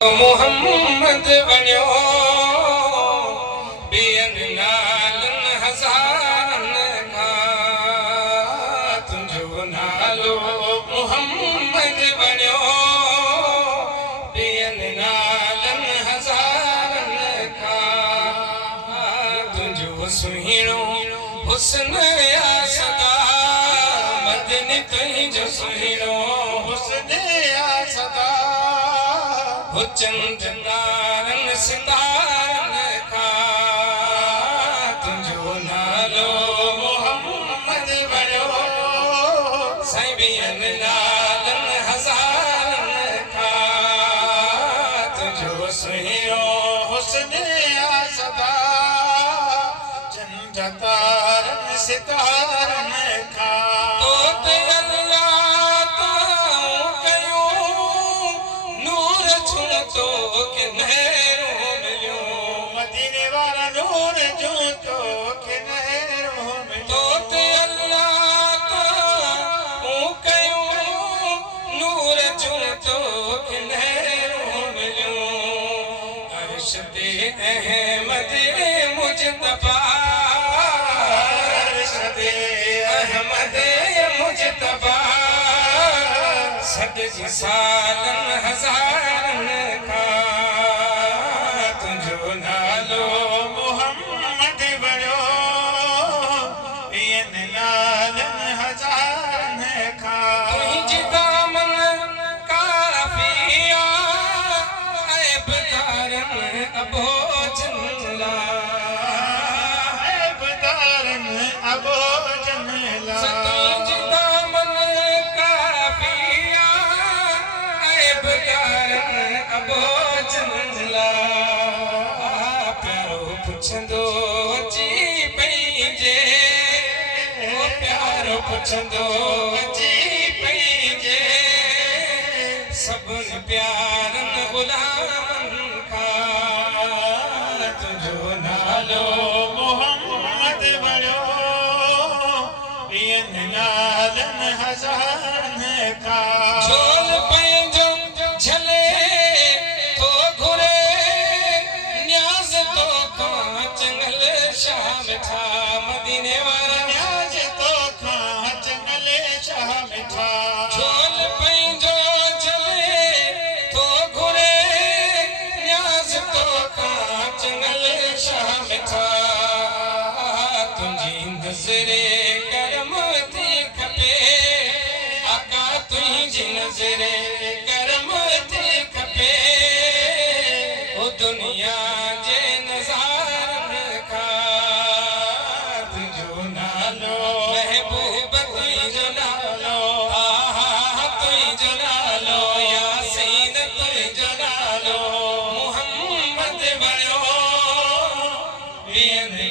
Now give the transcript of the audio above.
मोहम्मद बनियो ॿियनि नालनि हज़ारनि खां तुंहिंजो नालो मोहम्मद बनियो ॿियनि नालनि हज़ारनि खां तुंहिंजो सुहिणो हुस्न या सदा मदनी तुंहिंजो सुहिणो हुस्न या सदा हो चंद तारन सितारन खां तुंहिंजो नालो मोहम्मद बनियो साईं ॿियनि नालनि हज़ारनि खां तुंहिंजो सुहिणो हुस्न या सदा चंद तारन सितारन खां अहमद मुजतबा अहमद मुजतबा सदजी सालन हज़ारनि खां तुंहिंजो नालो मोहम्मद बनियो ॿियनि नालनि हज़ारनि खां तुंहिंजी दामन काफ़िया ऐबदारनि अबो पुछंदो अची पंहिंजे प्यारो पुछंदो अची पंहिंजे सभिनी प्यारनि गुलामनि खां तुंहिंजो नालो मोहम्मद बनियो ॿियनि नालनि हज़ारनि खां झोल पंहिंजो झले थो घुरे न्याज़ तो चंगल शाह मिठा मदीने वारा न्याज़ तो चंगल शाह मिठा झोल पंहिंजो झले थो घुरे न्याज़ तो चंगल शाह मिठा तुंहिंजी नज़रे करम थी खपे आका तुंहिंजी नज़रे करम थी खपे ओ दुनिया जे नज़ारनि खां तुंहिंजो नालो महबूब तुंहिंजो नालो आहा तुंहिंजो नालो यासीन तुंहिंजो नालो मोहम्मद बनियो ॿियनि